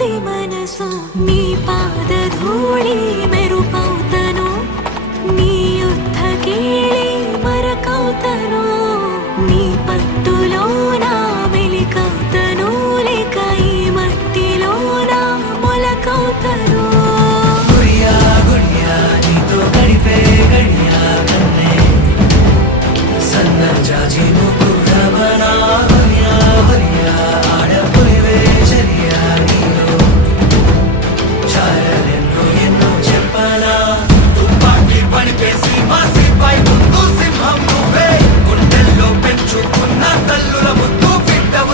ఉంది మనసు నీ పాద ధూళి మెరుపవుతను నీ యుద్ధ కేళి మరకవుతను నీ పట్టులో నా వెలికవుతను లేక ఈ మట్టిలో నా మొలకవుతను